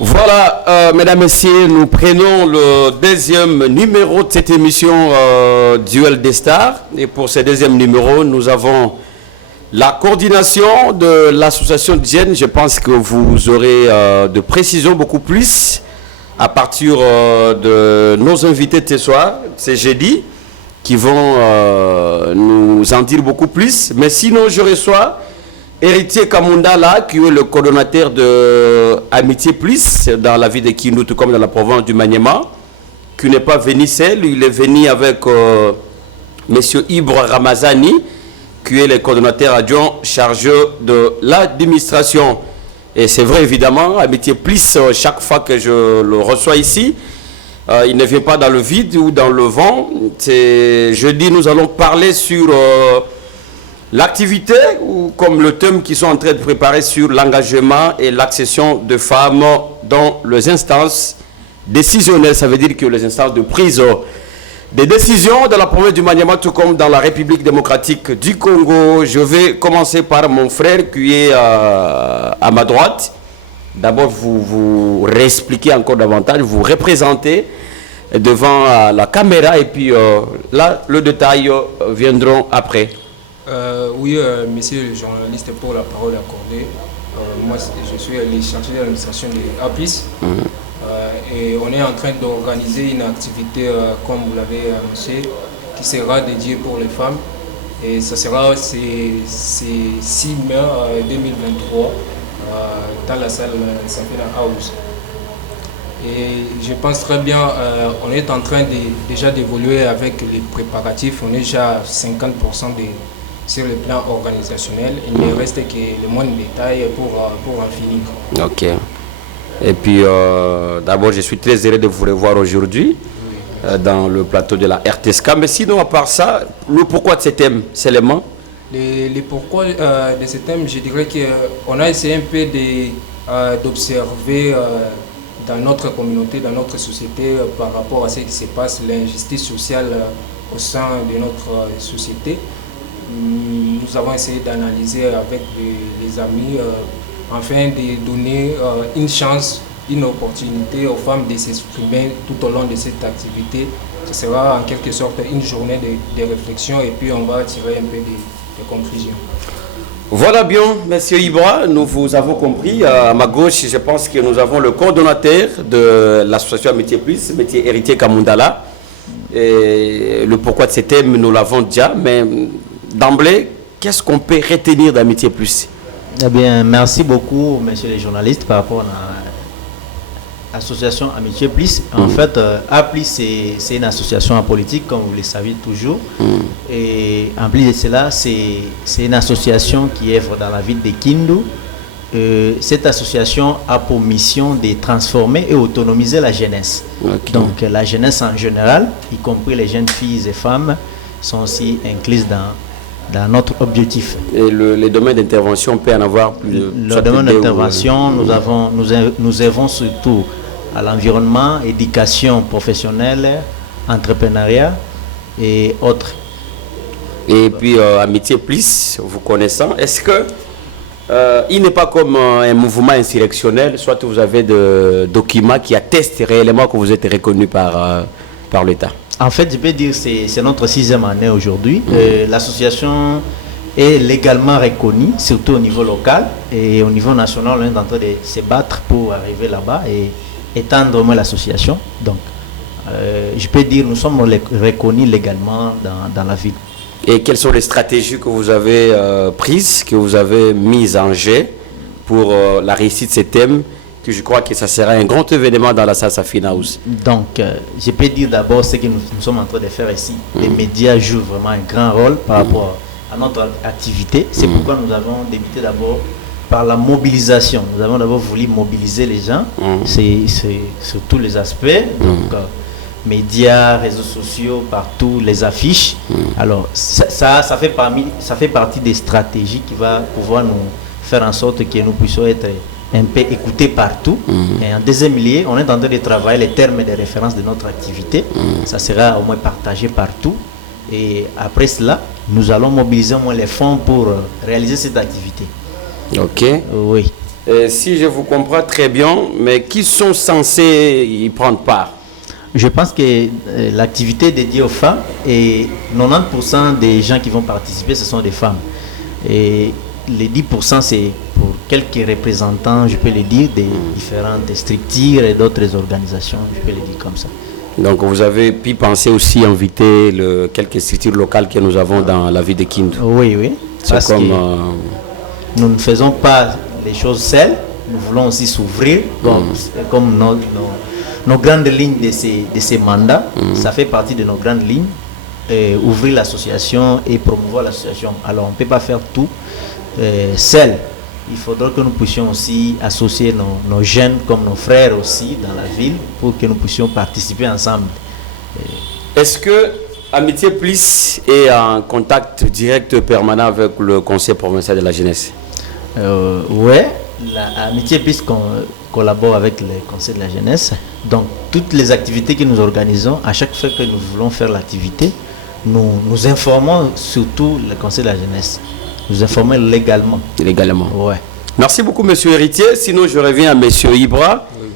Voilà, mesdames, messieurs, nous prenons le deuxième numéro de cette émission Duel des Stars. Et pour ce deuxième numéro, nous avons la coordination de l'association de jeunes. Je pense que vous aurez de précisions beaucoup plus à partir de nos invités de ce soir, c'est jeudi, qui vont nous en dire beaucoup plus. Mais sinon, je reçois Héritier Kamundala, qui est le coordonnateur de Amitié Plus dans la ville de Kindu, tout comme dans la province du Maniema, qui n'est pas venu seul. Il est venu avec M. Ibra Ramazani, qui est le coordonnateur adjoint chargé de l'administration. Et c'est vrai, évidemment, Amitié Plus, chaque fois que je le reçois ici, il ne vient pas dans le vide ou dans le vent. Jeudi, nous allons parler sur l'activité, ou comme le thème qu'ils sont en train de préparer sur l'engagement et l'accession de femmes dans les instances décisionnelles. Ça veut dire que les instances de prise des décisions dans la province du Maniema, tout comme dans la République démocratique du Congo. Je vais commencer par mon frère qui est à ma droite. D'abord, vous réexpliquez encore davantage, vous représentez devant la caméra et puis là, le détail viendront après. Oui, monsieur le journaliste, pour la parole accordée. Moi, je suis le chargé de l'administration de APIS. Et on est en train d'organiser une activité, comme vous l'avez annoncé, qui sera dédiée pour les femmes. Et ça sera c'est 6 mai 2023 dans la salle Safina House. Et je pense très bien, on est en train déjà d'évoluer avec les préparatifs. On est déjà à 50% sur le plan organisationnel. Il ne reste que le moindre détail pour en finir. Ok. Et puis, d'abord, je suis très heureux de vous revoir aujourd'hui dans le plateau de la RTSK. Mais sinon, à part ça, le pourquoi de ce thème, c'est l'élément? Le pourquoi de ce thème, je dirais qu'on a essayé un peu d'observer dans notre communauté, dans notre société, par rapport à ce qui se passe, l'injustice sociale au sein de notre société. Nous avons essayé d'analyser avec les amis afin de donner une chance, une opportunité aux femmes de s'exprimer tout au long de cette activité. Ce sera en quelque sorte une journée de réflexion et puis on va tirer un peu des conclusions. Voilà bien, monsieur Ibra, nous vous avons compris. À ma gauche, je pense que nous avons le coordonnateur de l'association Amitié Plus, métier Héritier Kamundala. Et le pourquoi de ce thème, nous l'avons déjà, mais d'emblée, qu'est-ce qu'on peut retenir d'Amitié Plus? Eh bien, merci beaucoup, messieurs les journalistes, par rapport à l'association Amitié Plus. En fait, APLIS, c'est une association politique, comme vous le savez toujours. Et en plus de cela, c'est une association qui œuvre dans la ville de Kindu. Cette association a pour mission de transformer et autonomiser la jeunesse. Okay. Donc, la jeunesse en général, y compris les jeunes filles et femmes, sont aussi incluses dans notre objectif. Et les domaines d'intervention, on peut en avoir plus de... Le domaine d'intervention, nous œuvrons surtout à l'environnement, éducation professionnelle, entrepreneuriat et autres. Et puis, Amitié Plus, vous connaissant, est-ce que il n'est pas comme un mouvement insurrectionnel, soit vous avez des documents qui attestent réellement que vous êtes reconnu par l'État? En fait, je peux dire que c'est notre 6e année aujourd'hui. L'association est légalement reconnue, surtout au niveau local. Et au niveau national, on est en train de se battre pour arriver là-bas et étendre au moins l'association. Donc, je peux dire que nous sommes reconnus légalement dans la ville. Et quelles sont les stratégies que vous avez prises, que vous avez mises en jeu pour la réussite de ces thèmes? Je crois que ça sera un grand événement dans la salle Safina House. Donc, je peux dire d'abord ce que nous sommes en train de faire ici. Les médias jouent vraiment un grand rôle par rapport à notre activité. C'est pourquoi nous avons débuté d'abord par la mobilisation. Nous avons d'abord voulu mobiliser les gens, c'est sur tous les aspects. Donc, médias, réseaux sociaux, partout, les affiches. Alors, ça fait partie des stratégies qui va pouvoir nous faire en sorte que nous puissions être un peu écouté partout. Et en deuxième lieu, on est en train de travailler les termes de référence de notre activité. Ça sera au moins partagé partout. Et après cela, nous allons mobiliser au moins les fonds pour réaliser cette activité. Ok. Oui. si je vous comprends très bien, mais qui sont censés y prendre part? Je pense que l'activité est dédiée aux femmes et 90% des gens qui vont participer, ce sont des femmes. Et les 10%, c'est pour quelques représentants, je peux le dire, des différentes structures et d'autres organisations, je peux le dire comme ça. Donc vous avez pu penser aussi inviter quelques structures locales que nous avons dans la ville de Kindu. Oui, oui. C'est comme... nous ne faisons pas les choses seules, nous voulons aussi s'ouvrir comme nos grandes lignes de ces mandats. Ça fait partie de nos grandes lignes. Ouvrir l'association et promouvoir l'association. Alors on ne peut pas faire tout seul. Il faudra que nous puissions aussi associer nos jeunes comme nos frères aussi dans la ville pour que nous puissions participer ensemble. Est-ce que Amitié Plus est en contact direct permanent avec le Conseil provincial de la jeunesse? Oui, Amitié Plus collabore avec le Conseil de la jeunesse. Donc toutes les activités que nous organisons, à chaque fois que nous voulons faire l'activité, nous informons surtout le Conseil de la jeunesse. Nous informons légalement. Légalement. Ouais. Merci beaucoup, monsieur Héritier. Sinon, je reviens à monsieur Ibra. Oui.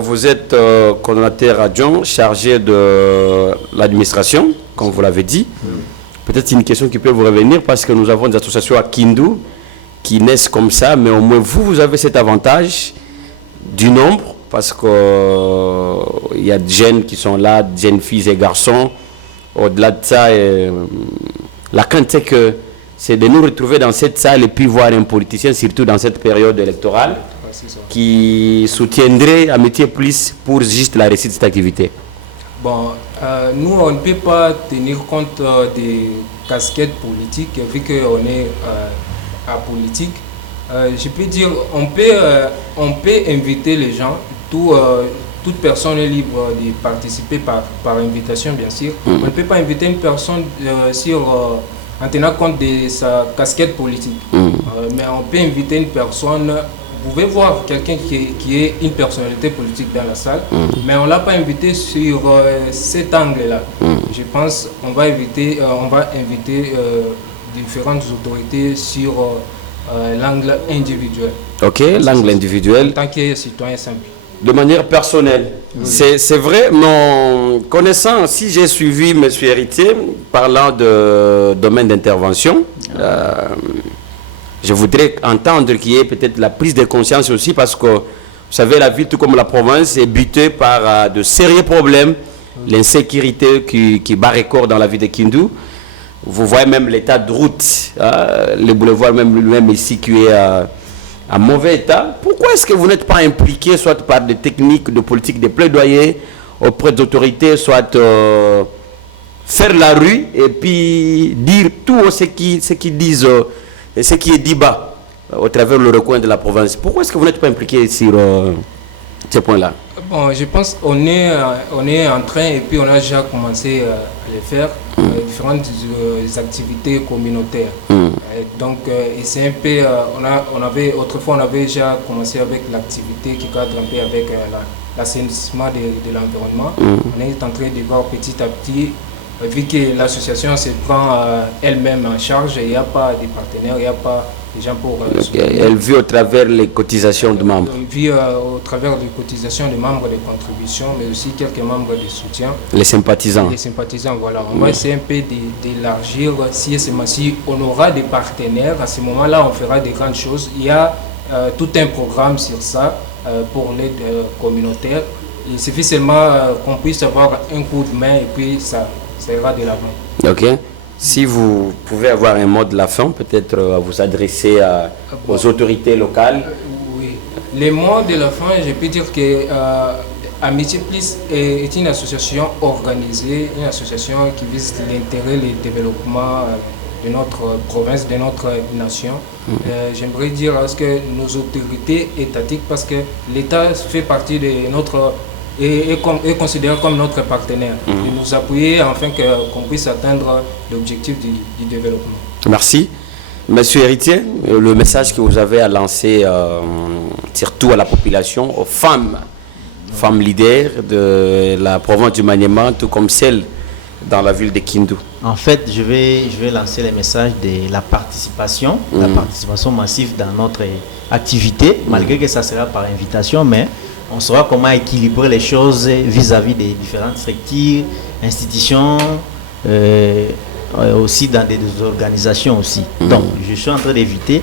Vous êtes coordonnateur adjoint chargé de l'administration, comme vous l'avez dit. Peut-être une question qui peut vous revenir parce que nous avons des associations à Kindu qui naissent comme ça, mais au moins vous avez cet avantage du nombre parce qu'il y a des jeunes qui sont là, des jeunes filles et garçons. Au-delà de ça, la crainte c'est que c'est de nous retrouver dans cette salle et puis voir un politicien, surtout dans cette période électorale, qui soutiendrait Amitié Plus pour juste la réussite de cette activité. Bon, nous, on ne peut pas tenir compte des casquettes politiques, vu qu'on est apolitique. Je peux dire, on peut inviter les gens, toute personne est libre de participer par invitation, bien sûr. On ne peut pas inviter une personne en tenant compte de sa casquette politique. Mais on peut inviter une personne, vous pouvez voir quelqu'un qui est une personnalité politique dans la salle, mais on ne l'a pas invité sur cet angle-là. Je pense qu'on va inviter différentes autorités sur l'angle individuel. Ok, l'angle individuel. En tant que citoyen simple. De manière personnelle. C'est vrai, mon connaissant, si j'ai suivi M. Héritier parlant de domaine d'intervention, je voudrais entendre qu'il y ait peut-être la prise de conscience aussi parce que, vous savez, la ville, tout comme la province, est butée par de sérieux problèmes, l'insécurité qui bat record dans la ville de Kindu. Vous voyez même l'état de route, le boulevard même ici qui est en mauvais état. Pourquoi est-ce que vous n'êtes pas impliqué, soit par des techniques de politique de plaidoyer auprès d'autorités, soit faire la rue et puis dire tout ce qui disent et ce qui est dit bas au travers le recoin de la province? Pourquoi est-ce que vous n'êtes pas impliqué sur ce point-là? Bon, je pense qu'on est en train et puis on a déjà commencé à le faire, différentes activités communautaires. Donc, et c'est un peu, autrefois on avait déjà commencé avec l'activité qui cadre un peu avec l'assainissement de l'environnement. On est en train de voir petit à petit, vu que l'association se prend elle-même en charge, il n'y a pas de partenaires, il n'y a pas de gens pour... elle vit au travers les cotisations de membres. Elle vit au travers des cotisations de membres de contribution, mais aussi quelques membres de soutien. Les sympathisants. Les sympathisants, voilà. On va essayer un peu d'élargir. Si on aura des partenaires, à ce moment-là, on fera des grandes choses. Il y a tout un programme sur ça pour l'aide communautaire. Il suffit seulement qu'on puisse avoir un coup de main et puis ça ira de l'avant. Ok. Si vous pouvez avoir un mot de la fin, peut-être à vous adresser aux autorités locales. Oui. Les mots de la fin, je peux dire que Amitié Plus est une association organisée, une association qui vise l'intérêt et le développement de notre province, de notre nation. J'aimerais dire que nos autorités étatiques, parce que l'État fait partie de notre... est considéré comme notre partenaire, de nous appuyer afin qu'on puisse atteindre l'objectif du développement. Merci. Monsieur Héritier, le message que vous avez à lancer surtout à la population, aux femmes leaders de la province du Maniema, tout comme celle dans la ville de Kindu. En fait, je vais lancer les messages de la participation massive dans notre activité, malgré que ça sera par invitation, mais on saura comment équilibrer les choses vis-à-vis des différentes structures, institutions, aussi dans des organisations aussi. Donc, je suis en train d'éviter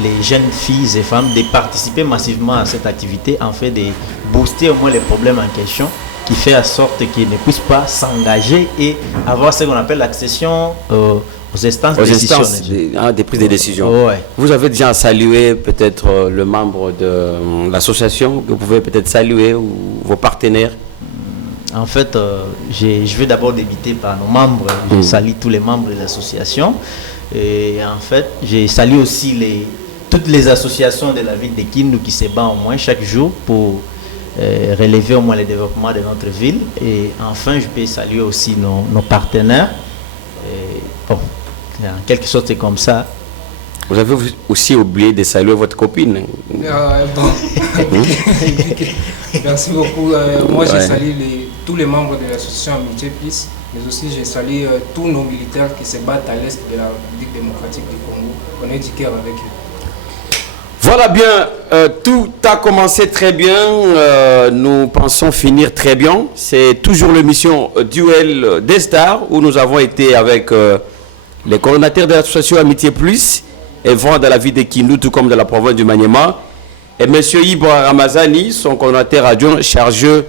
les jeunes filles et femmes de participer massivement à cette activité, en fait de booster au moins les problèmes en question, qui fait en sorte qu'ils ne puissent pas s'engager et avoir ce qu'on appelle l'accession aux instances de décision. Des prises de décision. Ouais. Vous avez déjà salué peut-être le membre de l'association que vous pouvez peut-être saluer ou vos partenaires? En fait, je vais d'abord débuter par nos membres. Je salue tous les membres de l'association. Et en fait, je salue aussi toutes les associations de la ville de Kindu qui se battent au moins chaque jour pour relever au moins le développement de notre ville. Et enfin, je peux saluer aussi nos partenaires. Et, bon, en quelque sorte, c'est comme ça. Vous avez aussi oublié de saluer votre copine. Merci beaucoup. Moi, je salue tous les membres de l'association Amitié Plus, mais aussi je salue tous nos militaires qui se battent à l'est de la République démocratique du Congo. On est du cœur avec eux. Voilà bien, tout a commencé très bien, nous pensons finir très bien. C'est toujours l'émission Duel des Stars où nous avons été avec les coordonnateurs de l'association Amitié Plus, œuvrant dans la ville de Kindu, tout comme dans la province du Maniema, et M. Ibra Ramazani, son coordonnateur adjoint chargé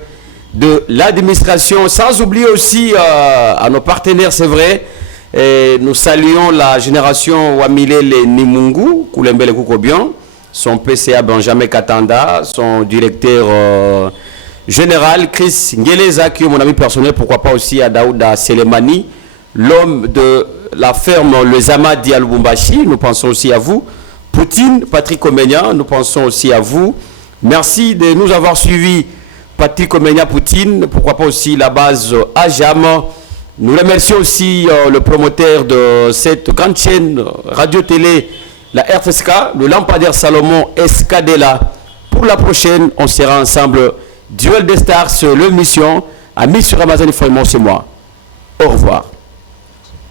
de l'administration, sans oublier aussi à nos partenaires, c'est vrai. Et nous saluons la génération Wamilele Nimungu, Koulembele Koukobian, son PCA Benjamin Katanda, son directeur général Chris Ngeleza, qui est mon ami personnel, pourquoi pas aussi à Daouda Selemani, l'homme de la ferme Le Zamadi à Lubumbashi. Nous pensons aussi à vous. Poutine, Patrick Omenia, nous pensons aussi à vous. Merci de nous avoir suivis, Patrick Omenia, Poutine, pourquoi pas aussi la base Ajam. Nous remercions aussi le promoteur de cette grande chaîne radio-télé, la RTSK, le lampadaire Salomon Escadella. Pour la prochaine, on sera ensemble. Duel des Stars sur l'émission. Amis sur Amazon, c'est moi. Au revoir.